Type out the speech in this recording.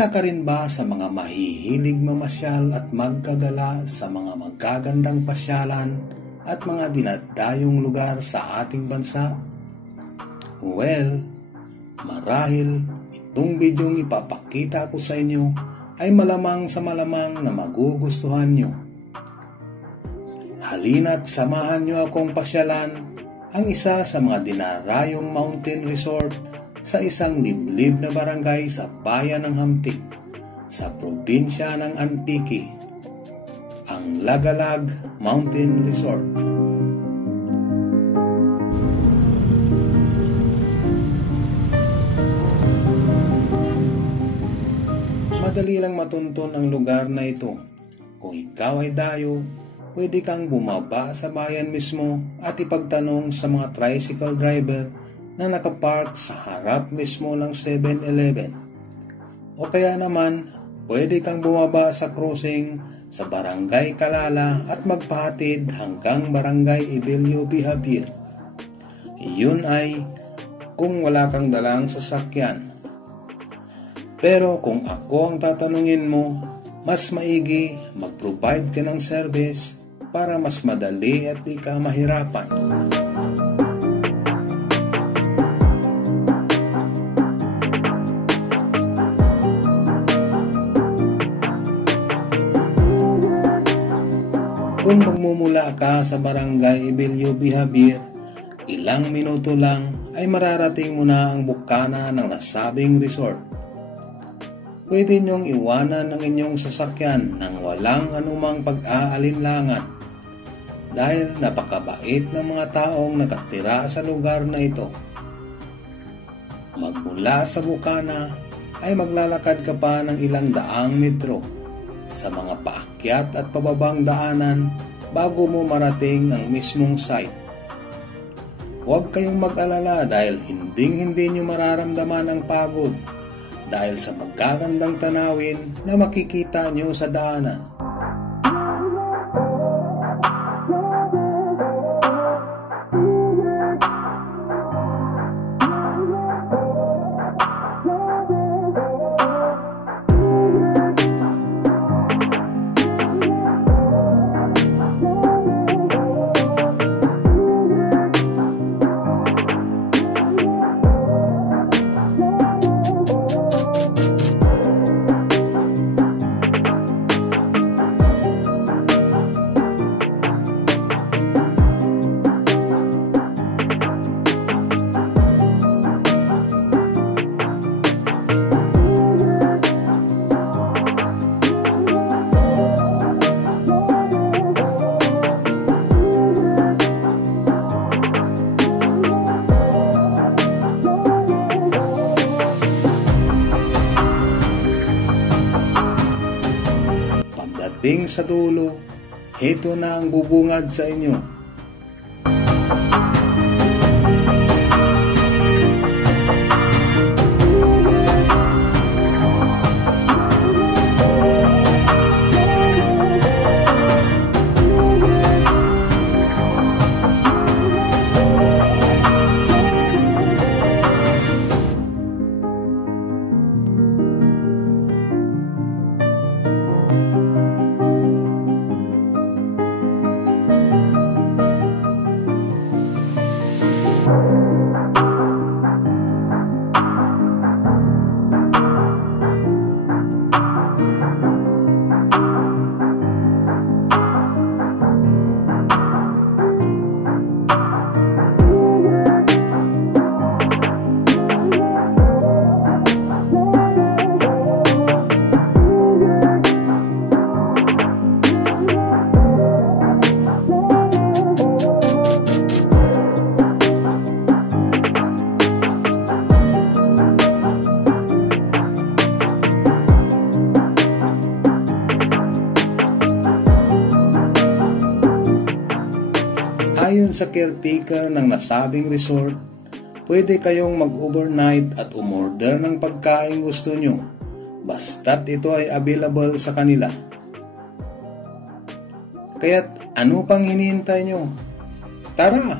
Isa ka rin ba sa mga mahihilig mamasyal at magkagala sa mga magagandang pasyalan at mga dinadayong lugar sa ating bansa? Well, marahil itong bidyong ipapakita ko sa inyo ay malamang sa malamang na magugustuhan nyo. Halina't samahan nyo akong pasyalan ang isa sa mga dinarayong mountain resort sa isang liblib na barangay sa bayan ng Hamtik, sa probinsya ng Antique, ang Lagalag Mountain Resort. Madali lang matuntun ang lugar na ito. Kung ikaw ay dayo, pwede kang bumaba sa bayan mismo at ipagtanong sa mga tricycle driver na nakapark sa harap mismo ng 7-Eleven. O kaya naman, pwede kang bumaba sa crossing sa Barangay Kalala at magpahatid hanggang Barangay Ibelio Bihabir. Yun ay kung wala kang dalang sasakyan. Pero kung ako ang tatanungin mo, mas maigi mag-provide ka ng service para mas madali at di ka mahirapan. Kung magmumula ka sa Barangay Ibelio Bihabir, ilang minuto lang ay mararating mo na ang bukana ng nasabing resort. Pwede niyong iwanan ang inyong sasakyan nang walang anumang pag-aalinlangan dahil napakabait ng mga taong nakatira sa lugar na ito. Magmula sa bukana ay maglalakad ka pa ng ilang daang metro sa mga paakyat at pababang daanan bago mo marating ang mismong site. Huwag kayong mag-alala dahil hindi nyo mararamdaman ang pagod dahil sa magagandang tanawin na makikita nyo sa daanan. Pagdating sa dulo, heto na ang bubungad sa inyo. Ayon sa caretaker ng nasabing resort, pwede kayong mag-overnight at umorder ng pagkain gusto nyo, basta't ito ay available sa kanila. Kaya't ano pang hinihintay nyo? Tara!